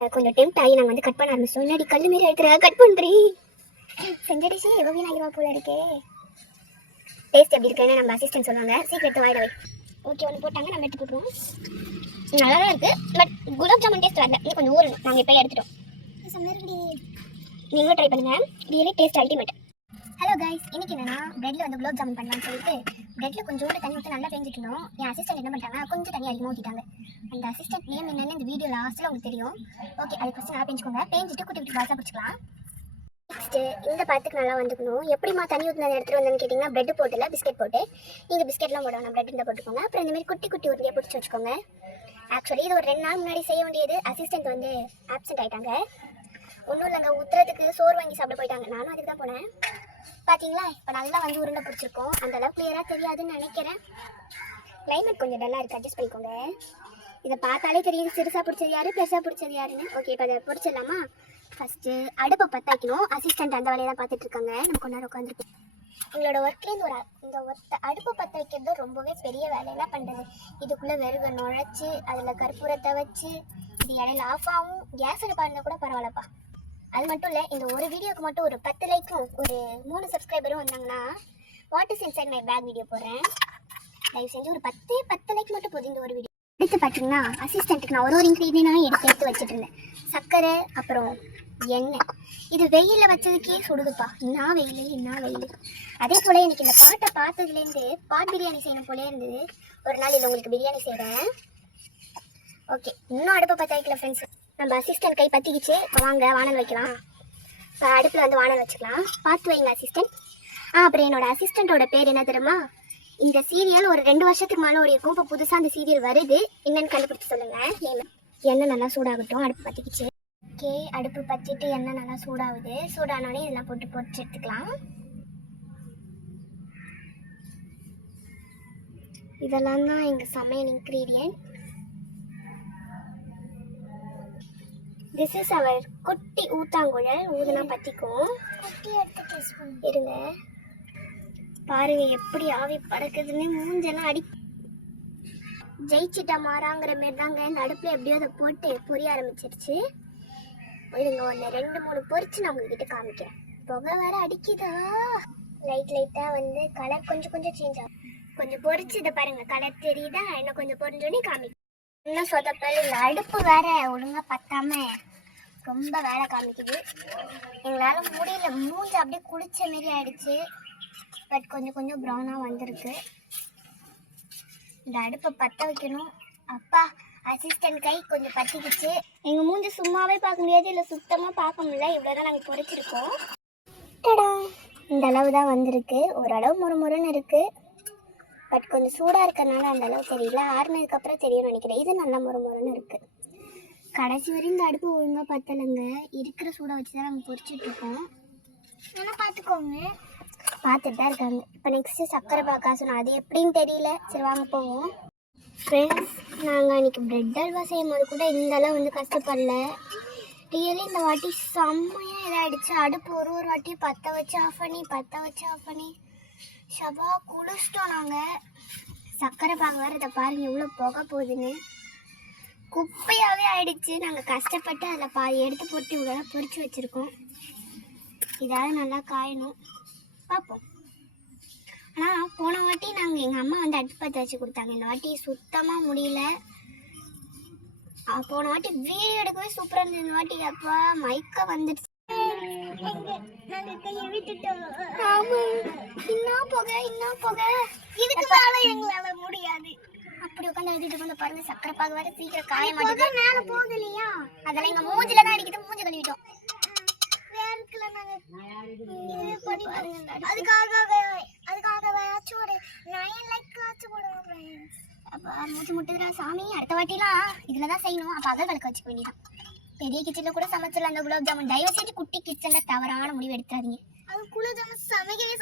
கொஞ்சம் டெம்ட் ஆகி நாங்கள் வந்து கட் பண்ண ஆரம்பிச்சோம். முன்னாடி கல் மாரி எடுத்துற கட் பண்ணுறேன். செஞ்ச டிஷ்ஷே எவ்வளோ வீணாகிடுவா போல இருக்கே. டேஸ்ட் எப்படி இருக்குன்னு நம்ம அசிஸ்டன்ட் சொல்லுவாங்க. சீக்கிரத்தை வாயிடவை. ஓகே, ஒன்று போட்டாங்க, நம்ம எடுத்து போட்டுருவோம். நல்லா தான் இருக்குது, பட் குலாப் ஜாமுன் டேஸ்ட் வரல. இன்னும் கொஞ்சம் ஊறணும். நாங்கள் இப்போ எடுத்துட்டோம். நீங்களும் ட்ரை பண்ணுங்கள். Really taste ultimate. Hello guys, இன்னைக்கு என்னன்னா பிரெட்ல வந்து குலாப் ஜாமுன் பண்ணலாம்னு சொல்லிட்டு பிரெட்ல கொஞ்சோண்டு தண்ணி ஊற்றி நல்லா பேஞ்சிட்டு இருந்தோம். என் அசிஸ்டன்ட் என்ன பண்ணிட்டாங்க, கொஞ்சம் தண்ணி அதிகமாக ஊற்றிட்டாங்க. அந்த அசிஸ்டன்ட் நேம் என்னன்னு இந்த வீடியோ லாஸ்ட்டில் உங்களுக்கு தெரியும். ஓகே, அது ஃபஸ்ட்டு நல்லா பேஞ்சுக்கோங்க. பேஞ்சிட்டு குட்டி குட்டி பால்ஸாக பிடிச்சிக்கலாம். நெக்ஸ்ட்டு இந்த பழத்துக்கு நல்லா வந்துக்கணும். எப்படிமா தண்ணி ஊற்றினதை எடுத்துகிட்டு வந்தேன்னு கேட்டிங்கன்னா, பிரெட் போட்டில் பிஸ்கெட் போட்டு, நீங்கள் பிஸ்கெட்லாம் போட வேணாம், பிரெட் இருந்தால் போட்டுக்கோங்க. அப்புறம் இந்த மாதிரி குட்டி குட்டி உருளையை பிடிச்சி வச்சுக்கோங்க. ஆக்சுவலி இது ஒரு 2 நாள் முன்னாடி செய்ய வேண்டியது. அசிஸ்டன்ட் வந்து ஆப்சென்ட் ஆகிட்டாங்க. ஒன்றும் இல்லைங்க, உத்தரத்துக்கு சோறு வாங்கி சாப்பிட போயிட்டாங்க. நானும் அதுக்கு தான் போனேன். பார்த்தீங்களா, இப்போ நல்லா வந்து உருண்டை பிடிச்சிருக்கோம். அந்தளவுக்கு கிளியராக தெரியாதுன்னு நினைக்கிறேன். கிளைமேட் கொஞ்சம் டல்லாக இருக்குது, அட்ஜஸ்ட் பண்ணிக்கோங்க. இதை பார்த்தாலே தெரியுது சிறுசாக பிடிச்சது யார், பெருசாக பிடிச்சது யாருன்னு. ஓகே, இப்போ அதை பிடிச்சிடலாமா? ஃபஸ்ட்டு அடுப்பை பற்ற வைக்கணும். அசிஸ்டன்ட் அந்த வேலையை தான் பார்த்துட்டு இருக்காங்க. நம்ம கொஞ்ச நேரம் உட்காந்துருக்கோம். எங்களோட ஒர்க்லேருந்து இந்த அடுப்பை பற்ற வைக்கிறது ரொம்பவே பெரிய வேலை. என்ன பண்ணுறது, இதுக்குள்ளே வெறுக நுழைச்சி அதில் கற்பூரத்தை வச்சு இது இடையில ஆஃப் ஆகும். கேஸ் அடுப்பாக இருந்தால் கூட பரவாயில்லப்பா. அது மட்டும் இல்லை, இந்த ஒரு வீடியோக்கு மட்டும் ஒரு 10 லைக்கும் ஒரு 3 சப்ஸ்கிரைபரும் வந்தாங்கன்னா what is inside my bag video போடுறேன். தயவு செஞ்சு ஒரு 10 லைக் மட்டும் போதும் இந்த ஒரு வீடியோ. எடுத்து பார்த்தீங்கன்னா அசிஸ்டண்ட்டுக்கு நான் ஒரு இன்க்ரீடியனாக எடுத்து வச்சுட்டு இருந்தேன். சர்க்கரை, அப்புறம் எண்ணெய். இது வெயிலில் வச்சதுக்கே சுடுதுப்பா. என்ன வெயில். அதே போல் எனக்கு இந்த பாட்டை பார்த்ததுலேருந்து பாட் பிரியாணி செய்யணும் போலே இருந்தது. ஒரு நாள் இது உங்களுக்கு பிரியாணி செய்கிறேன். ஓகே, இன்னும் அடுப்பை பற்ற வைக்கல ஃப்ரெண்ட்ஸ். நம்ம அசிஸ்டன்ட் கை பற்றிக்கிச்சு. இப்போ வாங்க வானல் வைக்கலாம். இப்போ அடுப்பில் வந்து வானல் வச்சுக்கலாம். பார்த்து வைங்க அசிஸ்டன்ட். அப்புறம் என்னோட அசிஸ்டண்ட்டோட பேர் என்ன தெரியுமா? இந்த சீரியல் ஒரு 2 வருஷத்துக்கு மேலே இருக்கும். இப்போ புதுசாக அந்த சீரியல் வருது. என்னென்னு கண்டுபிடிச்சி சொல்லுங்கள். எண்ணெய் நல்லா சூடாகட்டும். அடுப்பு பற்றிக்கிச்சு. ஓகே, அடுப்பு பற்றிட்டு எண்ணெய் நல்லா சூடாகுது. சூடானோடனே இதெல்லாம் போட்டு பொரிச்சு எடுத்துக்கலாம். இதெல்லாம் தான் எங்கள் சமையல் இன்க்ரீடியன்ட். திஸ் இஸ் அவர் குட்டி ஊத்தாங்குழல். ஊதுனா பற்றிக்கும். இருங்க பாருங்க எப்படி ஆவி பறக்குதுன்னு. மூஞ்செல்லாம் ஜெயிச்சிட்டா மாறாங்கிற மாரி தாங்க. இந்த அடுப்பில் எப்படியோ அதை போட்டு பொரிய ஆரம்பிச்சிருச்சு. இருங்க 1 2 3 பொரிச்சு நான் உங்ககிட்ட காமிக்கிறேன். புகை வேற அடிக்குதா. லைட்டாக வந்து கலர் கொஞ்சம் சேஞ்ச் ஆகும். கொஞ்சம் பொரிச்சு இதை பாருங்க, கலர் தெரியுதா? இன்னும் கொஞ்சம் பொரிஞ்சோடனே காமிக்கும். இன்னும் சொதப்பல். இந்த அடுப்பு வேற ஒழுங்காக பத்தாம ரொம்ப வேலை காமிக்குது. எங்களால் முடியல. மூஞ்சி அப்படியே குளிச்ச மாரி ஆயிடுச்சு. பட் கொஞ்சம் ப்ரௌனாக வந்திருக்கு. இந்த அடுப்பை பற்ற வைக்கணும். அப்பா, அசிஸ்டன்ட் கை கொஞ்சம் பற்றிக்கிச்சு. எங்கள் மூஞ்சி சும்மாவே பார்க்க முடியாது, இல்லை சுத்தமாக பார்க்க முடியல. இவ்வளோ தான் நாங்கள் பொரிச்சிருக்கோம். டடா, இந்த அளவு தான் வந்திருக்கு. ஓரளவு முறுமுறுன்னு இருக்குது. பட் கொஞ்சம் சூடாக இருக்கிறதுனால அந்த அளவு தெரியல. ஆறுனதுக்கப்புறம் தெரியும்னு நினைக்கிறேன். இது நல்லா முறுமுறுன்னு இருக்குது. கடைசி வரையும் இந்த அடுப்பு ஒழுங்காக பற்றலைங்க. இருக்கிற சூடாக வச்சு தான் நாங்கள் பொரிச்சிட்ருக்கோம். ஆனால் பார்த்துக்கோங்க. பார்த்துட்டு தான் இருக்காங்க. இப்போ நெக்ஸ்ட்டு சர்க்கரை பாக்கா சொன்னோம். அது எப்படின்னு தெரியல. சரி வாங்க போவோம். ஃப்ரெண்ட்ஸ், நாங்கள் அன்றைக்கி பிரெட் அல்வா செய்யும் போது கூட இந்த அளவு வந்து கஷ்டப்படல. ரியலி இந்த வாட்டி செம்மையாக இதாகிடுச்சு. அடுப்பு ஒரு வாட்டியும் பற்ற வச்சு ஆஃப் பண்ணி ஷபா குளிச்சிட்டோம் நாங்கள். சர்க்கரை பாக்கு வேறு இதை பாருங்கள் எவ்வளோ புகை போகுதுன்னு. குப்பையாகவே ஆயிடுச்சு. நாங்கள் கஷ்டப்பட்டு அதில் பாதி எடுத்து போட்டு இவ்வளோ பொரிச்சு வச்சுருக்கோம். இதாவது நல்லா காயணும். பார்ப்போம். ஆனால் போன வாட்டி நாங்கள் எங்கள் அம்மா வந்து அடுப்பு பற்ற வச்சு கொடுத்தாங்க. இந்த வாட்டி சுத்தமாக முடியல. போன வாட்டி வீடியோ எடுக்கவே சூப்பராக இருந்தது. இந்த வாட்டி அப்பா மைக்க வந்துடுச்சு. இன்னும் புகை இதுக்கு மேலே எங்களால் முடியாது. அப்படி உட்காந்து எழுதிட்டு வந்து பாருங்க. சக்கரை பாகு வேற சீக்கிரம் காய மாட்டேங்குது. மேலே போகுது இல்லையா, அதெல்லாம் எங்கள் மூஞ்சில தான் அடிக்குது. மூஞ்சி கழுவிட்டோம். அதுக்காக ஒரு 9 லைக் ஆச்சு போடுவோம். அப்போ மூச்சு முட்டுதுரா சாமி. அடுத்த வாட்டிலாம் இதில் தான் செய்யணும். அப்போ அகல் விளக்க வச்சுக்க வேண்டியதான். பெரிய கிச்சனில் கூட சமைச்சிடலாம் அந்த குலாப் ஜாமுன். தயவு செஞ்சு குட்டி கிச்சனில் தவறான முடிவு எடுத்துறாதீங்க. அது குலாப் ஜாமுன் சமைக்கவே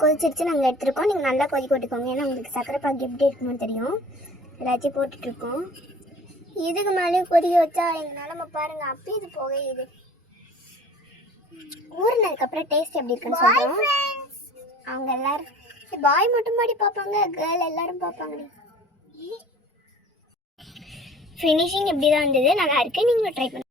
கொதிச்சிருச்சு. நாங்கள் எடுத்துருக்கோம். நீங்கள் நல்லா கொதிக்க விட்டுக்கோங்க. ஏன்னா உங்களுக்கு சக்கரை பாக்கு எப்படி இருக்குன்னு தெரியும். எல்லாத்தையும் போட்டுட்ருக்கோம். இதுக்கு மேலேயும் கொதிக்க வச்சா எங்கள் நிலமை பாருங்கள். அப்படி இது புகையுது. ஊறினதுக்கப்புறம் டேஸ்ட் எப்படி இருக்குன்னு சொல்கிறோம். அவங்க எல்லாரும் பாய் மட்டும் பாடி பார்ப்பாங்க, கேர்ள் எல்லாரும் பார்ப்பாங்க. ஃபினிஷிங் எப்படி தான் இருந்தது, நல்லா இருக்கு. நீங்களும் ட்ரை பண்ணுங்க.